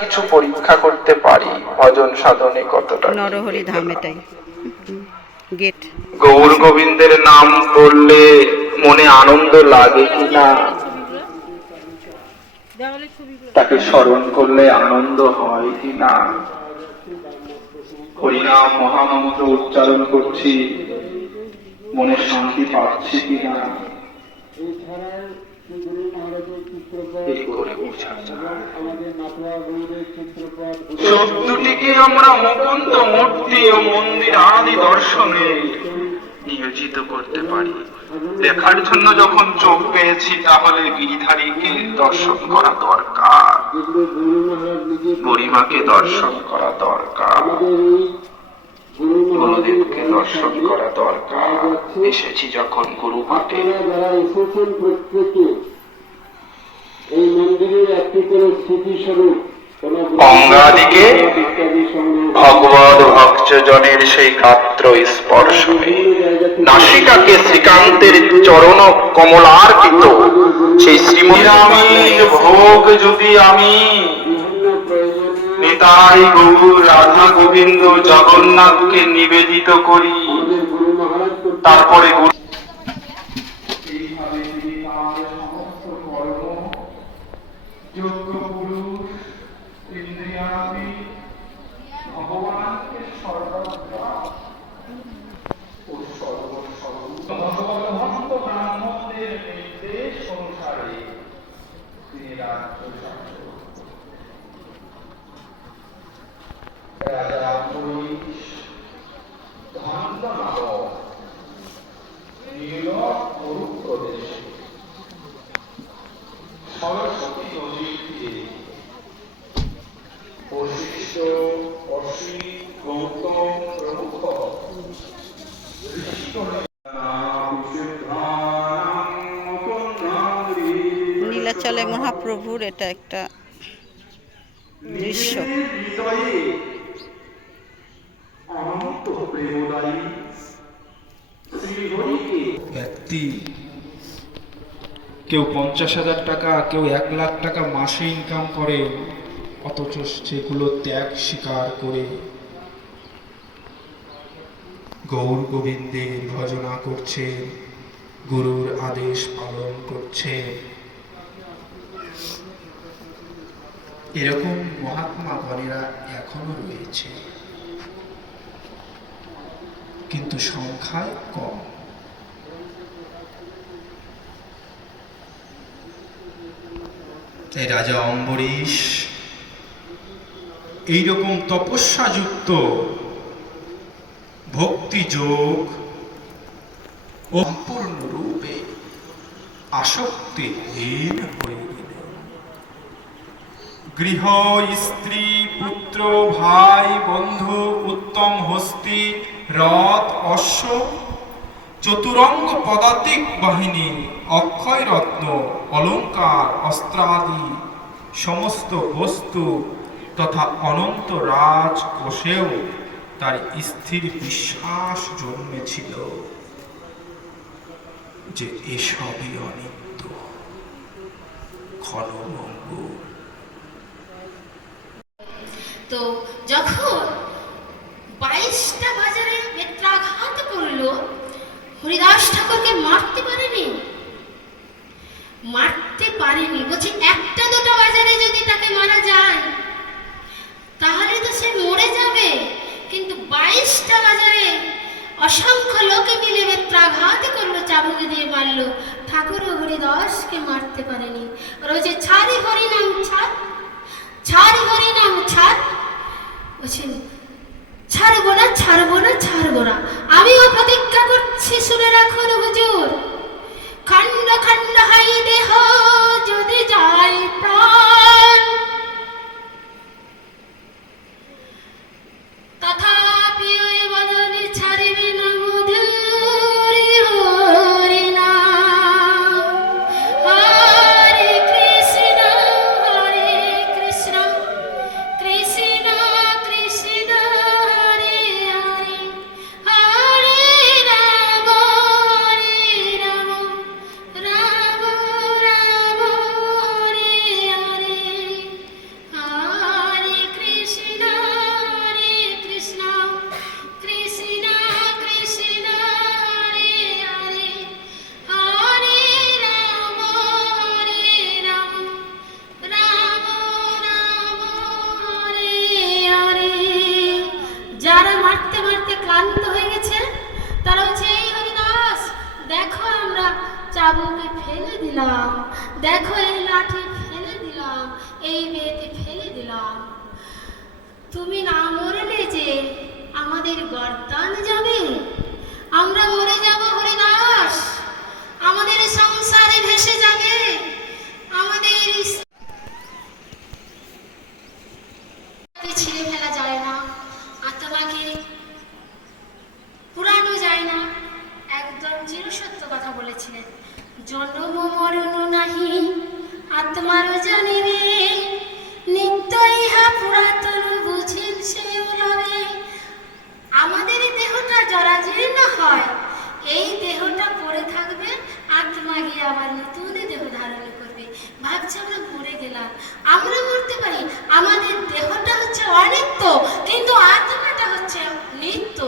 কিছু পরীক্ষা করতে পারি। ভজন সাধনে কতটা কি? নরহরি ধাম এটাই। গেট। গৌর গোবিন্দের নাম পড়লে মনে আনন্দ লাগে কিনা তাকে স্মরণ করলে আনন্দ হয় কিনা হরিনাম মহামন্ত্র উচ্চারণ করছি মনে শান্তি পাচ্ছি কিনা এই যায় শব্দটিকে আমরা মুকুন্দ মূর্তি ও মন্দির আদি দর্শনে নিয়োজিত করতে পারি। দেখার জন্য যখন চোখ পেয়েছি, তাহলে গিরিধারীকে দর্শন করা দরকার। গরিমাকে দর্শন করা দরকার। গুরুদেবকে দর্শন করা দরকার। এসেছি যখন গুরু প্রত্যেকে এই মন্দিরের একটি করে স্মৃতিস্বরূপ ভগবত ভক্তজনের সেই গাত্র স্পর্শনে নাসিকাকে শ্রীকান্তের চরণ কমলার্পিত সেই শ্রীমন্দির ভোগ যদি আমি নিতাই গৌর রাধা গোবিন্দ জগন্নাথকে নিবেদিত করি। তারপরে গুরু যোগ্য পুরুষ ইন্দ্রিয়াদি ভগবানকে ও সর্বস্বরূপ ভগবত ব্রাহ্মণদের নির্দেশ তিনি রাজ্য শাসন নীলাচলে মহাপ্রভুর এটা একটা দৃশ্য। ব্যক্তি, কেউ পঞ্চাশ হাজার টাকা, কেউ এক লাখ টাকা মাসে ইনকাম করে, অথচ সেগুলো ত্যাগ স্বীকার করে। গৌর গোবিন্দের ভজনা করছে, গুরুর আদেশ পালন করছে। এরকম মহাত্মা গণেরা এখনও রয়েছে। কিন্তু সংখ্যায় কম। তাই রাজা অম্বরীশ এইরকম তপস্যাযুক্ত ভক্তিযোগ ও সম্পূর্ণরূপে আসক্তিহীন হয়ে গৃহ, স্ত্রী, পুত্র, ভাই, বন্ধু, উত্তম হস্তি, রথ, অশ্ব, চতুরঙ্গ পদাতিক বাহিনী, অক্ষয় রত্ন, অলঙ্কার, অস্ত্রাদি, সমস্ত বস্তু তথা অনন্ত রাজ কোষেও তার স্থির বিশ্বাস জন্মেছিল। যে এসবই অনিত্য ক্ষণভঙ্গ তো যখন বাইশটা বাজারে বেত্রাঘাত করল, হরিদাস ঠাকুরকে মারতে পারেনি? মারতে পারেনি। বলছি, একটা দুটো বাজারে যদি তাকে মারা যায়, তাহলে তো সে মরে যাবে। কিন্তু বাইশটা বাজারে অসংখ্য লোকে মিলে বেত্রাঘাত করল, চাবুকে দিয়ে মারলো। ঠাকুর হরিদাসকে মারতে পারেনি। রয়েছে ছাড়ি হরিনাম, ছাড়। ছাড়ি হরিনাম, ছাড়। বলছেন ছাড়বো না ছাড়বো না ছাড়বো না। আমিও প্রতিজ্ঞা করছি শুনে রাখুন তুমি না মরলে যে আমাদের গর্তান যাবে। ভাবছি আমরা মরে গেলাম। আমরা মরতে পারি। আমাদের দেহটা হচ্ছে অনিত্য, কিন্তু আত্মাটা হচ্ছে নিত্য।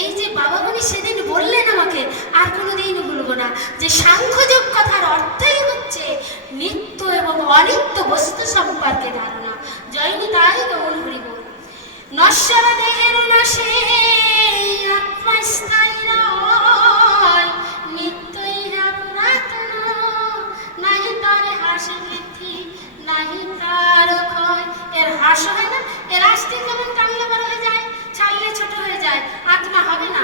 এই যে বাবা মনি সেদিন বললেন আমাকে, আর কোনোদিন ভুলবো না, যে সাংখ্যযোগ কথার অর্থই হচ্ছে নিত্য এবং অনিত্য বস্তু সম্পর্কে ধারণা। জয়নি তাই গৌর হরিব নশ্বর দেহের নাশে আত্মা এর হয় না এলাস্টিক যেমন টানলে বড় হয়ে যায়, ছাড়লে ছোট হয়ে যায়, আত্মা হবে না।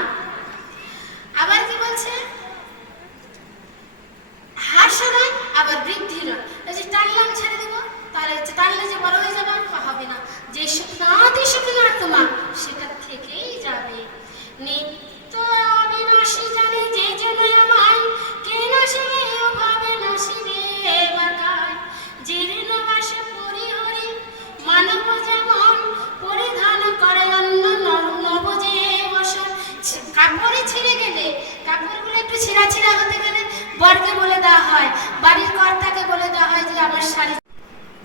আবার কি বলছে? হাস নয় আবার বৃদ্ধি নয় এই যে টানলাম ছেড়ে দেবো, তাহলে টানলে যে বড় হয়ে যাবে হবে না। যে সুখ না আত্মা বরকে বলে দেওয়া হয়, বাড়ির কর্তাকে বলে দেওয়া হয় যে আমার শাড়ি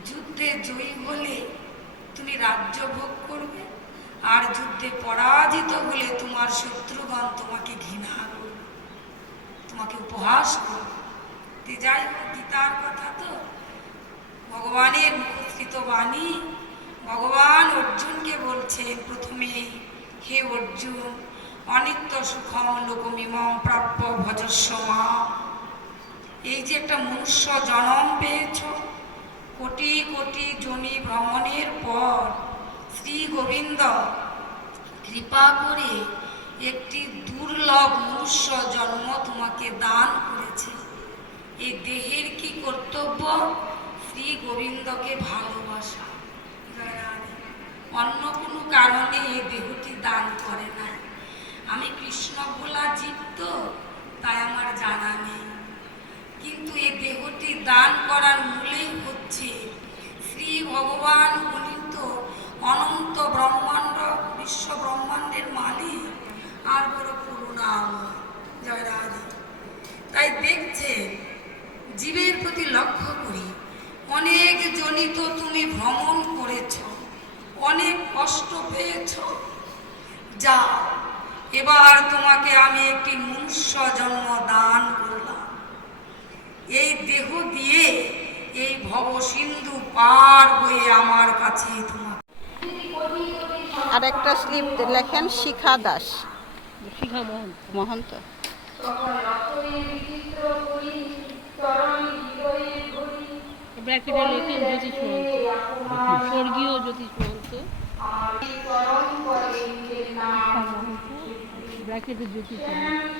যুদ্ধে জয়ী হলে তুমি রাজ্য ভোগ করবে, আর যুদ্ধে পরাজিত হলে তোমার শত্রুগণ তোমাকে ঘৃণা করবে, তোমাকে উপহাস করবে। যাই হোক, গীতার কথা তো, ভগবানের মুখস্থিত বাণী, ভগবান অর্জুনকে বলছেন প্রথমে হে অর্জুন, অনিত্য সুখম লোকমিমম প্রাপ্য ভজস্ব মা এই যে একটা মনুষ্য জন্ম পেয়েছ, কোটি কোটি জনি ভ্রমণের পর শ্রী গোবিন্দ, কৃপা করে একটি দুর্লভ মনুষ্য জন্ম তোমাকে দান করেছে। এই দেহের কি কর্তব্য? শ্রী গোবিন্দকে ভালোবাসা। অন্য কোনো কারণে এই দেহটি দান করে না আমি কৃষ্ণ ভোলা জীব তো, তাই আমার জানা নেই। কিন্তু এই দেহটি দান করার মূলেই হচ্ছে। শ্রী ভগবান উনি তো অনন্ত ব্রহ্মাণ্ড, বিশ্ব ব্রহ্মাণ্ডের মালিক, আর বড় করুণাময় জয় তাই দেখছে, জীবের প্রতি লক্ষ্য করি। অনেক জনিত তুমি ভ্রমণ করেছ, অনেক কষ্ট পেয়েছ। যা এবার তোমাকে আমি একটি মনুষ্য জন্ম দান করলাম এই দেহ দিয়ে এই ভব সিন্ধু পার হয়ে আমার কাছে তোমার আর একটা স্লিপ লেখেন শিখা দাস। শিখা মহন্ত। ব্র্যাকেটে লেখেন জ্যোতিষ মহন্ত। স্বর্গীয় জ্যোতিষ মহন্ত। ব্র্যাকেটে জ্যোতিষ মহন্ত।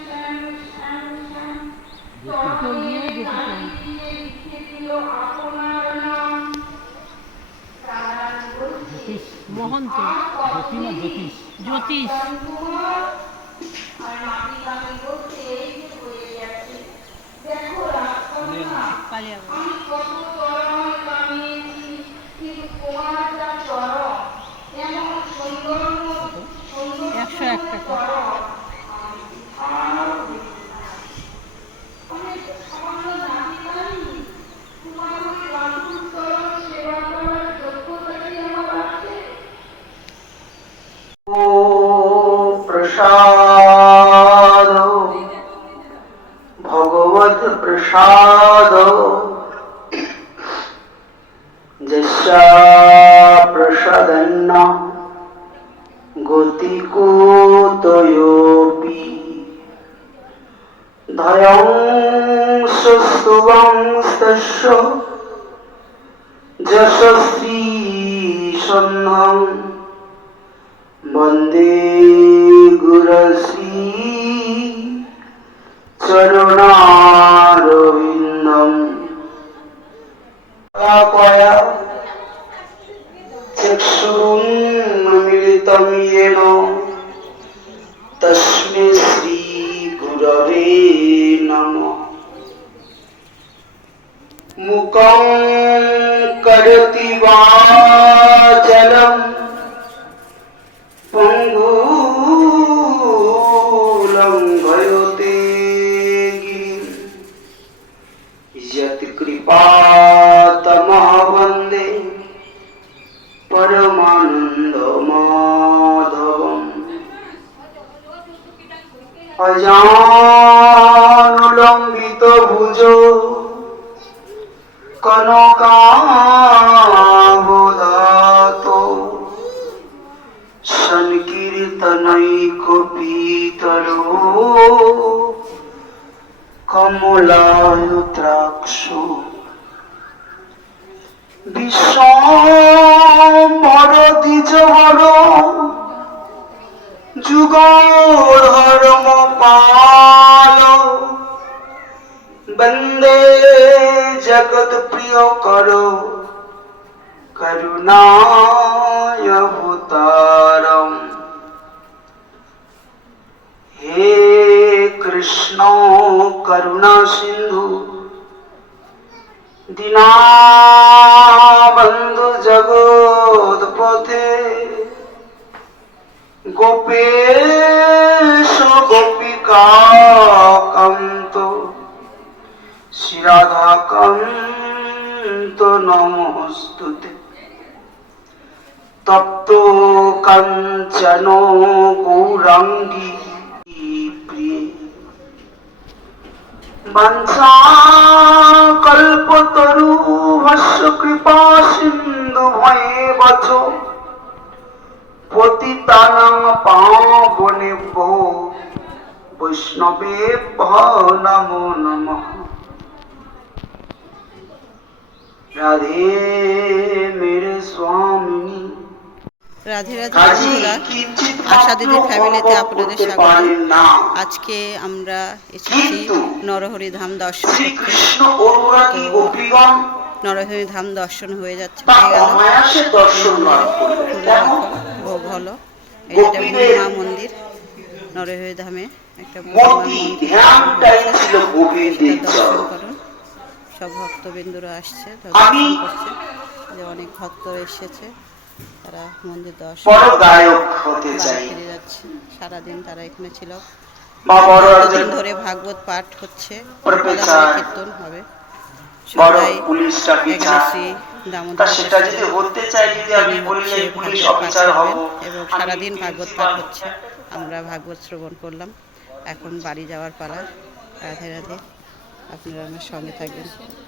জ্যোতিষ মহন্ত মহন্ত জ্যোতিষ কালিয়াগঞ্জ একশো এক টাকা প্রসাদ ভগবত প্রসাদ প্রসাদ গতি কোতী সুবংস্তস্য যশস্বী সন্নং বন্দে তুলসী চরণারবিন্দম কয়া চক্ষুন্মিলিতম ইয়েন তস্মে শ্রী গুরবে নম মুকং করতি বা অজানুলম্বিত ভুজ। কনকাবোধাত। সঙ্কীর্তনৈকীতর কমলায়ুত্রাক্ষ বিষম দ্বিজ যুগড় পাল বন্দে জগৎ প্রিয় কর করুণায়ভূতারম হে কৃষ্ণ করুণা সিন্ধু দীনাবন্ধু জগৎ পথে গোপেশ গোপিকা কান্ত শ্রীরাধা কান্ত নমস্তুতে। তপ্ত কাঞ্চন গৌরাঙ্গী প্রিয়ে। বংশা কল্পতরু ভস্য কৃপা সিন্ধু ভয়ে বচ পতিতানাং পাবনেভ্য বৈষ্ণবে নমো নমঃ। রাধে মেরে স্বামী রাধে রাধে কাজী বন্ধুরা কিঞ্চিৎ আশা দিদি ফ্যামিলিতে আপনাদের স্বাগত। আজকে আমরা এসেছি নরহরি ধাম দর্শন নরহরি ধাম দর্শন হয়ে যাচ্ছে। ভোগ হলো মন্দির নরহরি ধামে। মতি ধ্যানটাই ছিল করুন সব ভক্তবিন্দুরা আসছে আমি- যে অনেক ভক্ত এসেছে তারা মন্দির দর্শন গায়ক হতে চাই। যাচ্ছে। সারাদিন তারা এখানে ছিল। ধরে ভাগবত পাঠ হচ্ছে। কীর্তন হবে। সবাই সেটা যদি হতে চাই যদি আমি বলি পুলিশ অফিসার হব এবং সারাদিন ভাগবত পাঠ হচ্ছে। আমরা ভাগবত শ্রবণ করলাম। এখন বাড়ি যাওয়ার পালা। রাধে রাধে। আপনারা আমার সঙ্গে থাকবেন।